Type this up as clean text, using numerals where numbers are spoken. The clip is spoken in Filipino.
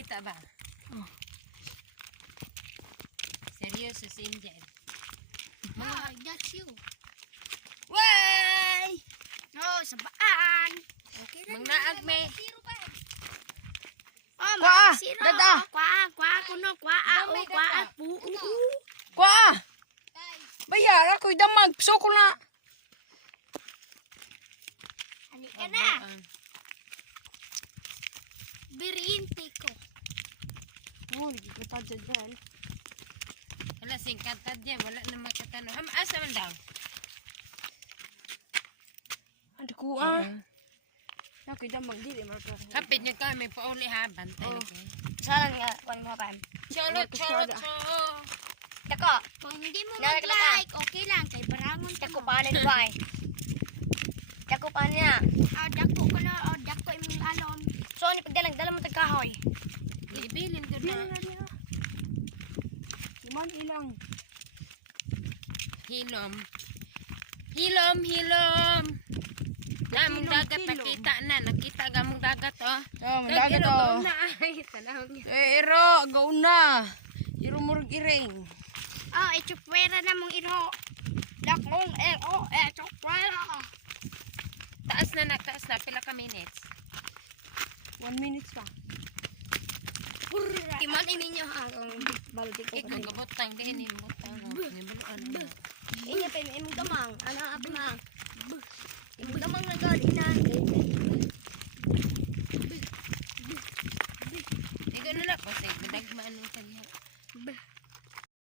Kita ba? Oh. Seryoso si Angel. I got you. Way! No, sabaan. Okay na. Mangnaag me. Oh, Kwa, sino? dada. Kwa, kuno, kwa, Damay kwa, dada. pu. Kwa! Bayara ko'y damag. Pso ko na. Ani ka na. Biriinte ko. Oh, nagkikita dyan. Wala singkatad niya. Wala na makatano. Asa man daw? Ano ko Ko'y damag. Dili marka. Kapit niya kami. Pauli ha. Bantay na kayo. Saan nga. Kuan mo pa. Cholot, cholot, cholot. Dako. Kung hindi mo Nalaglag ka. mag-like, okay lang. Kay barangon ka Dako mo. pa na ba? Dako pa niya. Dako ko na. Dako imong alon. So, ni pagdalang dala mo tagkahoy. Ibilin ko na. Iman ilang. Hilom. Hilom, hilom. Na, mong dagat nakita na. Nakita ka mong dagat, oh. Oh, mandagat oh. Na, ay, tanawag niya. Iro, agaw na. Iro murag iring. Oh, itsupwera na mong ino. Dakong itsupwera. Taas na, taas na. Pila ka minutes. 1 minute pa. Iman ininyo ha. Balitik ko. Ikaw kabutang din. Butang. Nibaluan mo. Inya pa imong damang. Ano api mang? Imong damang na god ina. Ikaw na lang. Kasi, madagmaan mo kanya.